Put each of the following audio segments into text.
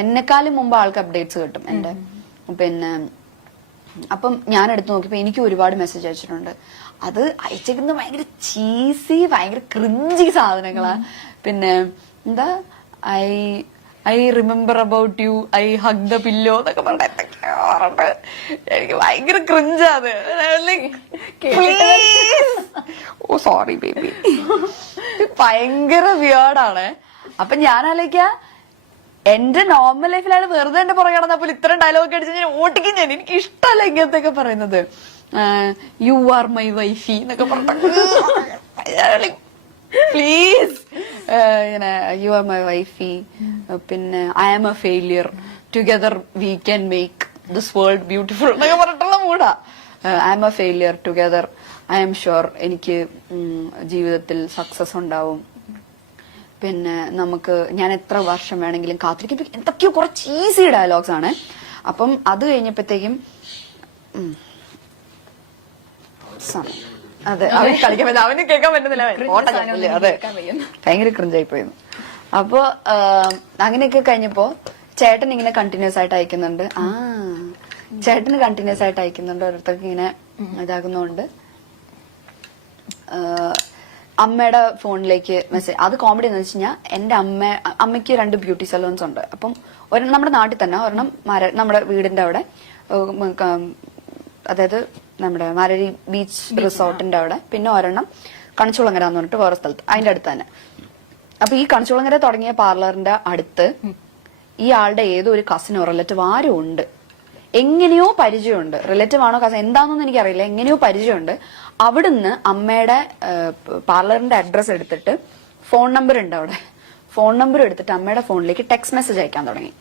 എന്നെക്കാളും മുമ്പ് ആൾക്ക് അപ്ഡേറ്റ്സ് കിട്ടും എന്റെ. പിന്നെ അപ്പം ഞാൻ എടുത്തു നോക്കിയപ്പോ എനിക്ക് ഒരുപാട് മെസ്സേജ് അയച്ചിട്ടുണ്ട്. അത് അയച്ചേക്കുന്നത് ഭയങ്കര ചീസി, ഭയങ്കര ക്രിഞ്ചി സാധനങ്ങളാ. പിന്നെ എന്താ I remember about you, I hug the pillow എന്നൊക്കെ പറഞ്ഞിട്ട് എനിക്ക് ഭയങ്കര ക്രിഞ്ചാത്. ഓ സോറി ബേബി, ഭയങ്കര വിയേർഡാണ്. അപ്പൊ ഞാൻ ആലോചിക്ക, എന്റെ നോർമൽ ലൈഫിലാണ് വെറുതെ എന്റെ പുറകെ നടന്നപ്പോൾ ഇത്രയും ഡയലോഗ് അടിച്ച് ഞാൻ ഓട്ടിക്കും. ഞാൻ എനിക്ക് ഇഷ്ടമല്ല ഇങ്ങനത്തെ ഒക്കെ പറയുന്നത്. യു ആർ മൈ വൈഫി എന്നൊക്കെ പറഞ്ഞ പ്ലീസ്, ഇങ്ങനെ യു ആർ മൈ വൈഫി, പിന്നെ I am a failure, together we can make this world beautiful എന്നൊക്കെ പറഞ്ഞിട്ടുള്ള മൂടാ. I am a failure, together I am sure എനിക്ക് ജീവിതത്തിൽ സക്സസ് ഉണ്ടാവും. പിന്നെ നമുക്ക് ഞാൻ എത്ര വർഷം വേണമെങ്കിലും കാത്തിരിക്കും. എന്തൊക്കെയോ കുറച്ച് ഈസി ഡയലോഗ്സ് ആണ്. അപ്പം അത് കഴിഞ്ഞപ്പോഴത്തേക്കും അതെ അവന് കളിക്കാൻ പറ്റില്ല, അവന് കേൾക്കാൻ പറ്റുന്നില്ല. അതെ ഭയങ്കര ക്രിഞ്ചായി പോയിരുന്നു. അപ്പൊ അങ്ങനെയൊക്കെ കഴിഞ്ഞപ്പോ ചേട്ടൻ ഇങ്ങനെ കണ്ടിന്യൂസ് ആയിട്ട് അയക്കുന്നുണ്ട്. ചേട്ടന് കണ്ടിന്യൂസ് ആയിട്ട് അയക്കുന്നുണ്ട്. ഓരോരുത്തർക്ക് ഇങ്ങനെ ഇതാകുന്നോണ്ട് അമ്മയുടെ ഫോണിലേക്ക് മെസ്സേജ്. അത് കോമഡി എന്ന് വെച്ച് കഴിഞ്ഞാൽ എന്റെ അമ്മയ്ക്ക് 2 ബ്യൂട്ടി സലൂൺസ് ഉണ്ട്. അപ്പം ഒരെണ്ണം നമ്മുടെ നാട്ടിൽ തന്നെ, ഒരെണ്ണം നമ്മുടെ വീടിന്റെ അവിടെ, അതായത് നമ്മുടെ മാരരി ബീച്ച് റിസോർട്ടിന്റെ അവിടെ, പിന്നെ ഒരെണ്ണം കണിച്ചുളങ്ങര എന്ന് പറഞ്ഞിട്ട് വേറെ സ്ഥലത്ത്, അതിന്റെ അടുത്ത് തന്നെ. അപ്പൊ ഈ കണിച്ചുളങ്ങര തുടങ്ങിയ പാർലറിന്റെ അടുത്ത് ഈ ആളുടെ ഏതോ ഒരു കസിനോ റിലേറ്റീവ് ആരും ഉണ്ട്. എങ്ങനെയോ പരിചയമുണ്ട്. റിലേറ്റീവ് ആണോ കസിൻ എന്താണെന്നൊന്നും എനിക്കറിയില്ല. എങ്ങനെയോ പരിചയമുണ്ട്. അവിടുന്ന് അമ്മയുടെ പാർലറിന്റെ അഡ്രസ് എടുത്തിട്ട്, ഫോൺ നമ്പർ ഉണ്ട് അവിടെ, ഫോൺ നമ്പർ എടുത്തിട്ട് അമ്മയുടെ ഫോണിലേക്ക് ടെക്സ്റ്റ് മെസ്സേജ് അയക്കാൻ തുടങ്ങി.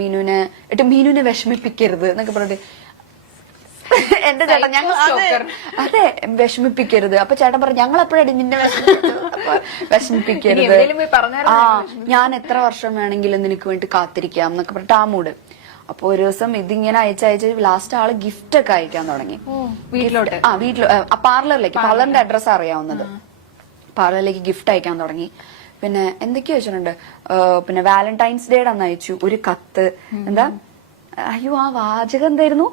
മീനുവിനെ വിഷമിപ്പിക്കരുത് എന്നൊക്കെ പറഞ്ഞിട്ട്. എന്റെ ചേട്ടൻ ഞങ്ങൾ അതെ വിഷമിപ്പിക്കരുത്. അപ്പൊ ചേട്ടൻ പറഞ്ഞു ഞങ്ങൾ എപ്പോഴാണ് നിന്നെ വിഷമിപ്പിക്കരുത്, ഞാൻ എത്ര വർഷം വേണമെങ്കിലും നിനക്ക് വേണ്ടി കാത്തിരിക്കാം എന്നൊക്കെ പറഞ്ഞിട്ട് ആ മൂഡ്. അപ്പൊ ഒരു ദിവസം ഇതിങ്ങനെ അയച്ചയച്ച് ലാസ്റ്റ് ആള് ഗിഫ്റ്റ് ഒക്കെ അയക്കാൻ തുടങ്ങി വീട്ടിലോട്ട്. പാർലറിന്റെ അഡ്രസ് അറിയാവുന്നത്. പാർലറിലേക്ക് ഗിഫ്റ്റ് അയക്കാൻ തുടങ്ങി. പിന്നെ എന്തൊക്കെയോ വെച്ചിട്ടുണ്ട്. പിന്നെ വാലന്റൈൻസ് ഡേയുടെ അന്ന് അയച്ചു ഒരു കത്ത്. എന്താ അയ്യോ ആ വാചകം എന്തായിരുന്നു?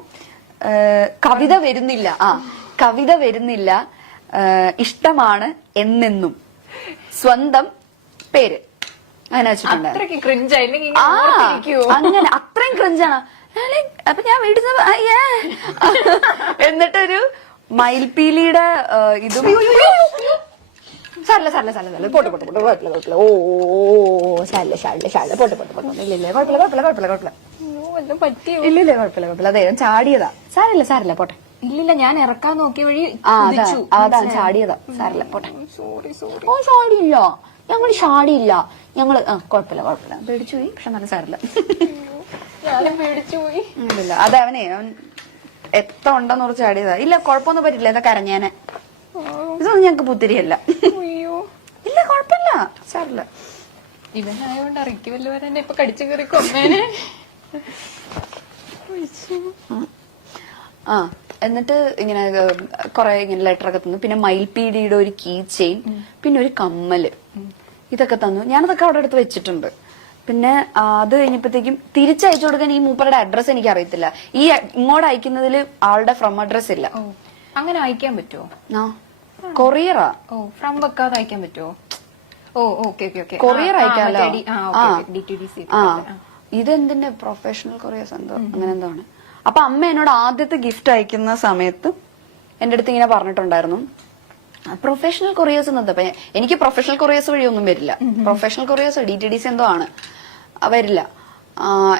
കവിത വരുന്നില്ല, കവിത വരുന്നില്ല, ഇഷ്ടമാണ് എന്നെന്നും, സ്വന്തം പേര്, അങ്ങനെ വെച്ചിട്ടുണ്ട്. അങ്ങനെ അത്രയും ക്രിഞ്ചാണ്. അപ്പൊ ഞാൻ വീട്ടിൽ എന്നിട്ടൊരു മയിൽപീലിയുടെ ഇതും കുഴപ്പമില്ല. ഓ കുഴപ്പമില്ല. ഇല്ലില്ല കുഴപ്പമില്ല. അതെ ചാടിയതാ. സാരില്ല പോട്ടെ. ഇല്ലില്ല ഞാൻ ഇറക്കാൻ നോക്കിയ വഴി അതാ ചാടിയതാ. സാരില്ല പോട്ടെ. ഓ ചാടിയില്ല, ഞങ്ങൾ ചാടിയില്ല, ഞങ്ങള് കുഴപ്പമില്ല. പേടിച്ചു പോയി, പക്ഷെ നല്ല സാരില്ല. പേടിച്ചുപോയി. ഇല്ല അതെ അവൻ എത്ര ഉണ്ടെന്ന് കുറച്ച് ചാടിയതാ. ഇല്ല കുഴപ്പമൊന്നും പറ്റില്ല. എന്താ കരഞ്ഞേനെ? ഇതൊന്നും ഞങ്ങക്ക് പുത്തിരിയല്ല. ഇല്ല കുഴപ്പമില്ല, സാരില്ല. ഇവനായോണ്ട് അറിയിക്ക് വല്ലവരെ ഇപ്പൊ കടിച്ചു കയറി കൊന്നേനെ. എന്നിട്ട് ഇങ്ങനെ കൊറേ ഇങ്ങനെ ലെറ്റർ ഒക്കെ തന്നു. പിന്നെ മയിൽപീടിയുടെ ഒരു കീ ചെയിൻ, പിന്നെ ഒരു കമ്മല്, ഇതൊക്കെ തന്നു. ഞാനതൊക്കെ അവിടെ അടുത്ത് വെച്ചിട്ടുണ്ട്. പിന്നെ അത് കഴിഞ്ഞപ്പോഴത്തേക്കും തിരിച്ചയച്ചു കൊടുക്കാൻ ഈ മൂപ്പറുടെ അഡ്രസ് എനിക്ക് അറിയത്തില്ല. ഈ ഇങ്ങോട്ട് അയക്കുന്നതിൽ ആളുടെ ഫ്രം അഡ്രസ് ഇല്ല. അങ്ങനെ അയക്കാൻ പറ്റുമോ? കൊറിയറാ. ഫ്രം വെക്കാതെ അയക്കാൻ പറ്റുമോ? കൊറിയർ അയക്കാമല്ലോ. ഇതെന്തിന്റെ പ്രൊഫഷണൽ കൊറിയേഴ്സ് എന്തോ അങ്ങനെ എന്തോ ആണ്. അപ്പൊ അമ്മ എന്നോട് ആദ്യത്തെ ഗിഫ്റ്റ് അയക്കുന്ന സമയത്ത് എന്റെ അടുത്ത് ഇങ്ങനെ പറഞ്ഞിട്ടുണ്ടായിരുന്നു, പ്രൊഫഷണൽ കൊറിയേഴ്സ് എന്നപ്പോ എനിക്ക് പ്രൊഫഷണൽ കൊറിയേഴ്സ് വഴിയൊന്നും വരില്ല. പ്രൊഫഷണൽ കൊറിയേഴ്സ് DTDC എന്തോ ആണ്, വരില്ല.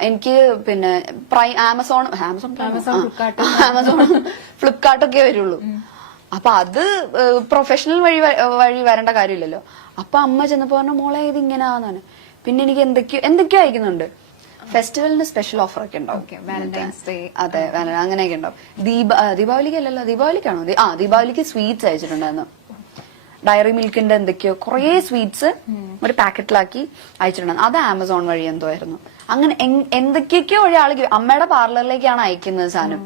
എനിക്ക് പിന്നെ ആമസോൺ ഫ്ലിപ്കാർട്ടൊക്കെ വരുള്ളൂ. അപ്പൊ അത് പ്രൊഫഷണൽ വഴി വരേണ്ട കാര്യമില്ലല്ലോ. അപ്പൊ അമ്മ ചെന്നപ്പോ പറഞ്ഞു മോളെ ഇത് ഇങ്ങനെയാന്നാണ്. പിന്നെ എനിക്ക് എന്തൊക്കെയോ അയക്കുന്നുണ്ട്. ഫെസ്റ്റിവലിന് സ്പെഷ്യൽ ഓഫർ ഒക്കെ ഉണ്ടാവും. വാലന്റൈൻസ് ഡേ, അതെ അങ്ങനെയൊക്കെ ഉണ്ടാവും. ദീപാവലിക്ക് അല്ലല്ലോ, ദീപാവലിക്കാണോ? ദീപാവലിക്ക് സ്വീറ്റ്സ് അയച്ചിട്ടുണ്ടായിരുന്നു. ഡയറി മിൽക്കിന്റെ എന്തൊക്കെയോ കുറേ സ്വീറ്റ്സ് ഒരു പാക്കറ്റിലാക്കി അയച്ചിട്ടുണ്ടായിരുന്നു. അത് ആമസോൺ വഴി എന്തോ ആയിരുന്നു. അങ്ങനെ എന്തൊക്കെയൊക്കെയോ വഴി ആള് അമ്മയുടെ പാർലറിലേക്കാണ് അയക്കുന്നത് സാധനം.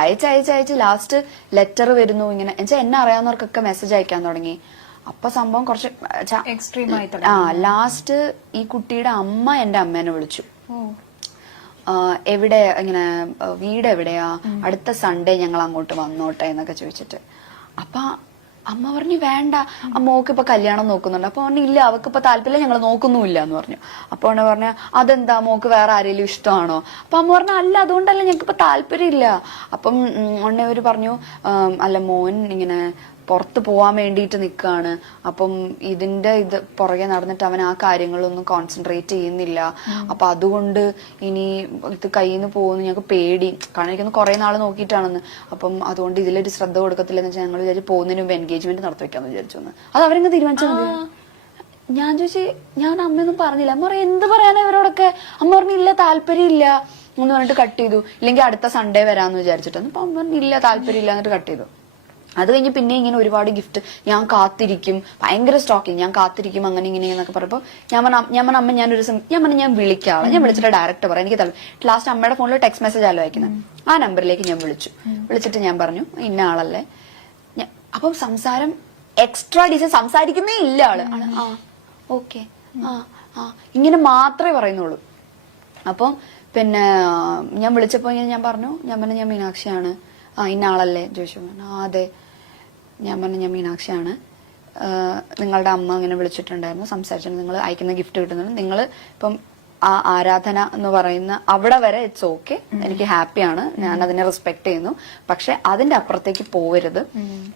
അയച്ച് ലാസ്റ്റ് ലെറ്റർ വരുന്നു. ഇങ്ങനെ എന്നുവെച്ചാൽ എന്നെ അറിയാവുന്നവർക്കൊക്കെ മെസ്സേജ് അയക്കാൻ തുടങ്ങി. അപ്പൊ സംഭവം കുറച്ച് എക്സ്ട്രീം ആയി ലാസ്റ്റ് ഈ കുട്ടിയുടെ അമ്മ എന്റെ അമ്മേനെ വിളിച്ചു. ഓ എവിടെ ഇങ്ങനെ വീട് എവിടെയാ, അടുത്ത സൺഡേ ഞങ്ങൾ അങ്ങോട്ട് വന്നോട്ടെ എന്നൊക്കെ ചോദിച്ചിട്ട്. അപ്പൊ അമ്മ പറഞ്ഞു വേണ്ട, മോക്ക് ഇപ്പൊ കല്യാണം നോക്കുന്നുണ്ട്. അപ്പൊ പറഞ്ഞു ഇല്ല, അവക്ക് ഇപ്പൊ താല്പര്യം, ഞങ്ങൾ നോക്കുന്നുമില്ല എന്ന് പറഞ്ഞു. അപ്പൊ അവനെ പറഞ്ഞ അതെന്താ, മോക്ക് വേറെ ആരെങ്കിലും ഇഷ്ടമാണോ? അപ്പൊ അമ്മ പറഞ്ഞു അല്ല, അതുകൊണ്ടല്ല, ഞങ്ങൾക്ക് ഇപ്പൊ താല്പര്യമില്ല. അപ്പം അവര് പറഞ്ഞു അല്ല, മോൻ ഇങ്ങനെ പുറത്ത് പോവാൻ വേണ്ടിയിട്ട് നിൽക്കുകയാണ്. അപ്പം ഇത് പുറകെ നടന്നിട്ട് അവൻ ആ കാര്യങ്ങളൊന്നും കോൺസെൻട്രേറ്റ് ചെയ്യുന്നില്ല. അപ്പൊ അതുകൊണ്ട് ഇനി ഇത് കയ്യിൽ നിന്ന് പോകുന്നു ഞങ്ങൾക്ക് പേടി. കാരണം എനിക്കൊന്ന് കുറെ നാൾ നോക്കിയിട്ടാണെന്ന്. അപ്പം അതുകൊണ്ട് ഇതിലൊരു ശ്രദ്ധ കൊടുക്കത്തില്ലെന്ന് വെച്ചാൽ ഞങ്ങൾ വിചാരിച്ചു പോകുന്നതിന് മുമ്പ് എൻഗേജ്മെന്റ് നടത്തി വെക്കാന്ന് വിചാരിച്ചു. അത് അവരെങ്ങനെ തീരുമാനിച്ചത്? ഞാൻ ചോദിച്ചു, ഞാൻ അമ്മയൊന്നും പറഞ്ഞില്ല. അമ്മ പറയാം എന്ത് പറയാനാ ഇവരോടൊക്കെ? അമ്മ പറഞ്ഞില്ല താല്പര്യമില്ല എന്ന് പറഞ്ഞിട്ട് കട്ട് ചെയ്തു. ഇല്ലെങ്കിൽ അടുത്ത സൺഡേ വരാന്ന് വിചാരിച്ചിട്ട്. അപ്പൊ അമ്മ പറഞ്ഞില്ല താല്പര്യമില്ല എന്നിട്ട് കട്ട് ചെയ്തു. അത് കഴിഞ്ഞ് പിന്നെ ഇങ്ങനെ ഒരുപാട് ഗിഫ്റ്റ്, ഞാൻ കാത്തിരിക്കും, ഭയങ്കര സ്റ്റോക്കിങ്, ഞാൻ കാത്തിരിക്കും, അങ്ങനെ ഇങ്ങനെ എന്നൊക്കെ പറഞ്ഞപ്പോ ഞാൻ അമ്മ ഞാൻ വിളിക്കാളെ, ഞാൻ വിളിച്ചിട്ട് ഡയറക്റ്റ് പറയാം എനിക്ക് ലാസ്റ്റ് അമ്മയുടെ ഫോണിൽ ടെക്സ്റ്റ് മെസ്സേജ് ആലോ അയക്കുന്നത്. ആ നമ്പറിലേക്ക് ഞാൻ വിളിച്ചിട്ട് ഞാൻ പറഞ്ഞു ഇന്ന ആളല്ലേ. അപ്പം സംസാരം എക്സ്ട്രാ ഡീസൻ, സംസാരിക്കുന്നേ ഇല്ല ആള്. ആ ഓക്കെ ഇങ്ങനെ മാത്രമേ പറയുന്നുള്ളൂ. അപ്പം പിന്നെ ഞാൻ വിളിച്ചപ്പോ ഞാൻ പറഞ്ഞു ഞാൻ മീനാക്ഷിയാണ്. ഇന്ന ആളല്ലേ ചോദിച്ചു. അതെ. ഞാൻ പറഞ്ഞു ഞാൻ മീനാക്ഷിയാണ്, നിങ്ങളുടെ അമ്മ ഇങ്ങനെ വിളിച്ചിട്ടുണ്ടായിരുന്നു, സംസാരിച്ചിട്ട് നിങ്ങൾ അയക്കുന്ന ഗിഫ്റ്റ് കിട്ടുന്നുണ്ട്. നിങ്ങൾ ഇപ്പം ആ ആരാധന എന്ന് പറയുന്ന അവിടെ വരെ ഇറ്റ്സ് ഓക്കെ, എനിക്ക് ഹാപ്പിയാണ്, ഞാൻ അതിനെ റെസ്പെക്ട് ചെയ്യുന്നു. പക്ഷെ അതിന്റെ അപ്പുറത്തേക്ക് പോവരുത്.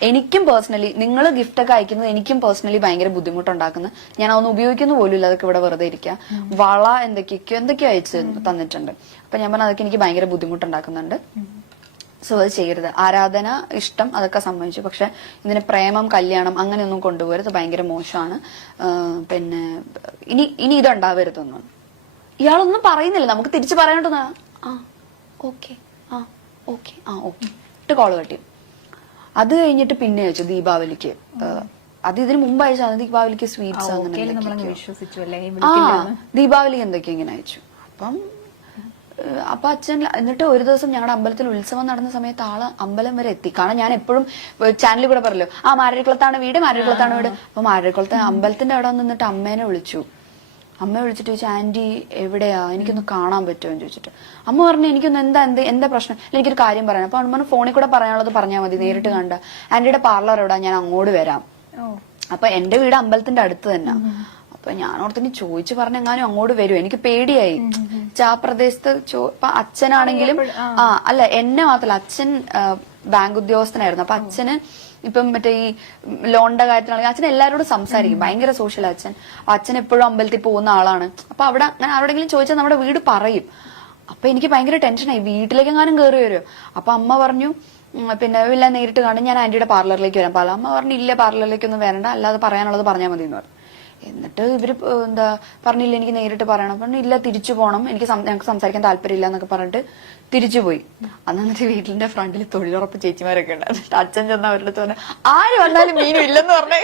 എനിക്കും പേഴ്സണലി നിങ്ങൾ ഗിഫ്റ്റ് ഒക്കെ അയക്കുന്നത് എനിക്കും പേഴ്സണലി ഭയങ്കര ബുദ്ധിമുട്ടുണ്ടാക്കുന്നത്. ഞാൻ അതൊന്നും ഉപയോഗിക്കുന്ന പോലും ഇല്ല, അതൊക്കെ ഇവിടെ വെറുതെ ഇരിക്കുക. വള എന്തൊക്കെയോ അയച്ചു തന്നിട്ടുണ്ട്. അപ്പൊ ഞാൻ പറഞ്ഞു അതൊക്കെ എനിക്ക് ഭയങ്കര ബുദ്ധിമുട്ടുണ്ടാക്കുന്നുണ്ട്. സോ അത് ചെയ്യരുത്. ആരാധന, ഇഷ്ടം അതൊക്കെ സമ്മതിച്ചു. പക്ഷെ ഇതിന് പ്രേമം, കല്യാണം അങ്ങനെയൊന്നും കൊണ്ടുപോകരുത്, ഭയങ്കര മോശമാണ്. പിന്നെ ഇനി ഇതുണ്ടാവരുതൊന്നും. ഇയാളൊന്നും പറയുന്നില്ല, നമുക്ക് തിരിച്ചു പറയാനോട്ടൊന്നാ. ആ ഓക്കെ ഓക്കെ ഇട്ട് കോള് കട്ടി. അത് കഴിഞ്ഞിട്ട് പിന്നെ അയച്ചു ദീപാവലിക്ക്. അത് ഇതിന് മുമ്പ് അയച്ചു. അത് ദീപാവലിക്ക് സ്വീറ്റ്സ് അങ്ങനെ ദീപാവലിക്ക് എന്തൊക്കെയോ ഇങ്ങനെ അയച്ചു. അപ്പൊ അച്ഛൻ എന്നിട്ട് ഒരു ദിവസം ഞങ്ങളുടെ അമ്പലത്തിൽ ഉത്സവം നടന്ന സമയത്ത് ആള് അമ്പലം വരെ എത്തി. കാരണം ഞാൻ എപ്പോഴും ചാനലിൽ കൂടെ പറയല്ലോ മാരരിക്കുളത്താണ് വീട്. അപ്പൊ മാരരിക്കുളത്ത് അമ്പലത്തിന്റെ അവിടെ നിന്നിട്ട് അമ്മേനെ വിളിച്ചു. അമ്മ വിളിച്ചിട്ട് ചോദിച്ചു ആന്റി എവിടെയാ, എനിക്കൊന്ന് കാണാൻ പറ്റുമോ എന്ന് ചോദിച്ചിട്ട്. അമ്മ പറഞ്ഞു എനിക്കൊന്ന് എന്താ പ്രശ്നം, എനിക്കൊരു കാര്യം പറയാം. അപ്പൊ അമ്മ ഫോണിൽ കൂടെ പറയാനുള്ളത് പറഞ്ഞാൽ മതി, നേരിട്ട് കണ്ട. ആന്റിയുടെ പാർലർ എവിടാ, ഞാൻ അങ്ങോട്ട് വരാം. അപ്പൊ എന്റെ വീട് അമ്പലത്തിന്റെ അടുത്ത് തന്നെ. അപ്പൊ ഞാൻ ഓർത്തിന് ചോദിച്ചു പറഞ്ഞെങ്ങാനും അങ്ങോട്ട് വരും. എനിക്ക് പേടിയായി. ആ പ്രദേശത്ത് ഇപ്പൊ അച്ഛനാണെങ്കിലും അല്ല എന്നെ മാത്രല്ല, അച്ഛൻ ബാങ്ക് ഉദ്യോഗസ്ഥനായിരുന്നു. അപ്പൊ അച്ഛന് ഇപ്പം മറ്റേ ഈ ലോണിന്റെ കാര്യത്തിലാണെങ്കിൽ അച്ഛൻ എല്ലാവരോടും സംസാരിക്കും, ഭയങ്കര സോഷ്യൽ അച്ഛൻ. അച്ഛൻ എപ്പോഴും അമ്പലത്തിൽ പോകുന്ന ആളാണ്. അപ്പൊ അവിടെ അങ്ങനെ ആരോടെങ്കിലും ചോദിച്ചാൽ നമ്മുടെ വീട് പറയും. അപ്പൊ എനിക്ക് ഭയങ്കര ടെൻഷനായി, വീട്ടിലേക്ക് എങ്ങാനും കയറി വരുമോ. അപ്പൊ അമ്മ പറഞ്ഞു പിന്നെ ഇല്ല നേരിട്ട് കാണും, ഞാൻ ആന്റിയുടെ പാർലറിലേക്ക് വരാം. അമ്മ പറഞ്ഞു ഇല്ല പാർലറിലേക്കൊന്നും വരണ്ട, അല്ലാതെ പറയാനുള്ളത് പറഞ്ഞാൽ മതി എന്ന് പറഞ്ഞു. എന്നിട്ട് ഇവര് പറഞ്ഞില്ല എനിക്ക് നേരിട്ട് പറയണം. പറഞ്ഞു ഇല്ല തിരിച്ചു പോകണം, ഞങ്ങൾക്ക് സംസാരിക്കാൻ താല്പര്യമില്ല എന്നൊക്കെ പറഞ്ഞിട്ട് തിരിച്ചുപോയി. എന്നിട്ട് വീട്ടിന്റെ ഫ്രണ്ടിൽ തൊഴിലുറപ്പ് ചേച്ചിമാരൊക്കെ ഉണ്ടായിരുന്നു. അച്ഛൻ ചെന്ന അവരുടെ അടുത്ത് പറഞ്ഞു ആര് വന്നാലും മീനും ഇല്ലെന്ന് പറഞ്ഞു.